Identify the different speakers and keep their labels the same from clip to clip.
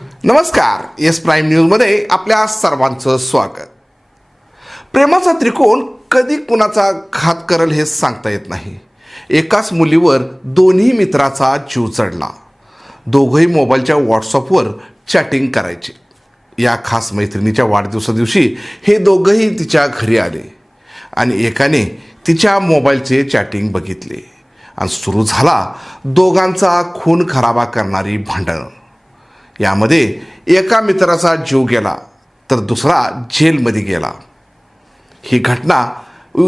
Speaker 1: नमस्कार yes prime न्यूजमध्ये आपल्या सर्वांचं स्वागत. प्रेमाचा त्रिकोण कधी कुणाचा घात करेल हे सांगता येत नाही. एकाच मुलीवर दोन्ही मित्राचा जीव चढला. दोघंही मोबाईलच्या व्हॉट्सअपवर चॅटिंग करायचे. या खास मैत्रिणीच्या वाढदिवसादिवशी हे दोघंही तिच्या घरी आले आणि एकाने तिच्या मोबाईलचे चॅटिंग बघितले. आणि सुरू झाला दोघांचा खून खराबा करणारी भांडणं. यामध्ये एका मित्राचा जीव गेला तर दुसरा जेलमध्ये गेला. ही घटना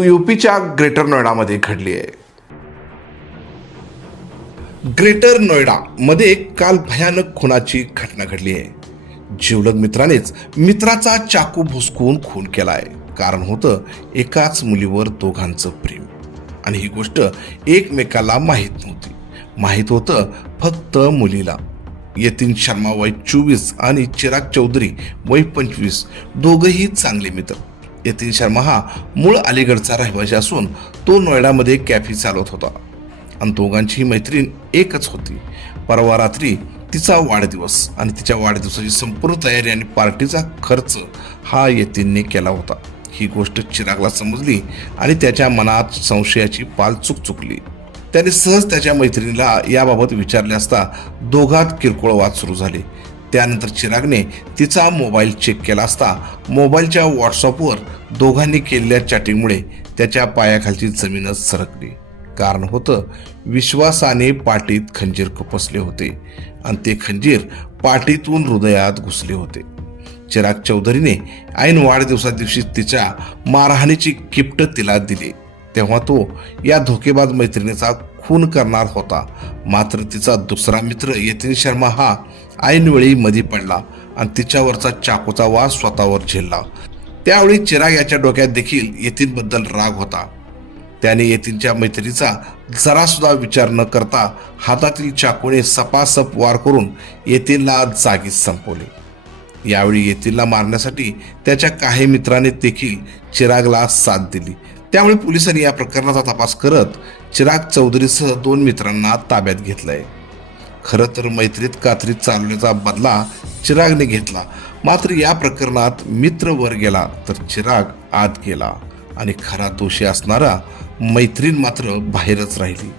Speaker 1: युपीच्या ग्रेटर नोएडामध्ये घडली आहे. ग्रेटर नोएडामध्ये काल भयानक खुनाची घटना घडली आहे. जीवलग मित्रानेच मित्राचा चाकू भुसकून खून केलाय. कारण होतं एकाच मुलीवर दोघांचं प्रेम. आणि ही गोष्ट एकमेकाला माहीत नव्हती. माहीत होतं फक्त मुलीला. यतीन शर्मा वय चोवीस आणि चिराग चौधरी वय पंचवीस दोघंही चांगले मित्र. यतीन शर्मा हा मूळ अलीगडचा रहिवासी असून तो नोएडामध्ये कॅफे चालवत होता. आणि दोघांची मैत्रीण एकच होती. परवा रात्री तिचा वाढदिवस आणि तिच्या वाढदिवसाची संपूर्ण तयारी आणि पार्टीचा खर्च हा यतीनने केला होता. ही गोष्ट चिरागला समजली आणि त्याच्या मनात संशयाची पाल चुकचुकली. चुकली त्याने सहज त्याच्या मैत्रिणीला याबाबत विचारले असता दोघात किरकोळ वाद सुरू झाले. त्यानंतर चिरागने तिचा मोबाईल चेक केला असता मोबाईलच्या व्हॉट्सअपवर दोघांनी केलेल्या चॅटिंगमुळे त्याच्या पायाखालची जमीनच सरकली. कारण होतं विश्वासाने पाठीत खंजीर खुपसले होते आणि ते खंजीर पाठीतून हृदयात घुसले होते. चिराग चौधरीने ऐन वाढदिवसा दिवशी तिच्या मारहाणीची गिफ्ट तिला दिली. तेव्हा तो या धोकेबाज मैत्रिणीचा खून करणार होता. मात्र तिचा दुसरा मित्र यतीन शर्मा हा ऐनवेळी मधी पडला आणि तिच्यावरचा चाकूचा वास स्वतःवर झेलला. त्यावेळी चिराग याच्या डोक्यात देखील यतीनबद्दल राग होता. त्याने यतीनच्या मैत्रीचा जरासुद्धा विचार न करता हातातील चाकूने सपासप वार करून यतीनला जागीच संपवले. यावेळी यतीनला मारण्यासाठी त्याच्या काही मित्राने देखील चिरागला साथ दिली. त्यामुळे पोलिसांनी या प्रकरणाचा तपास करत चिराग चौधरीसह दोन मित्रांना ताब्यात घेतलंय. खरं तर मैत्रीत कात्रीत चालवण्याचा बदला चिरागने घेतला. मात्र या प्रकरणात मित्र वर गेला तर चिराग आत गेला आणि खरा दोषी असणारा मैत्रीण मात्र बाहेरच राहिली.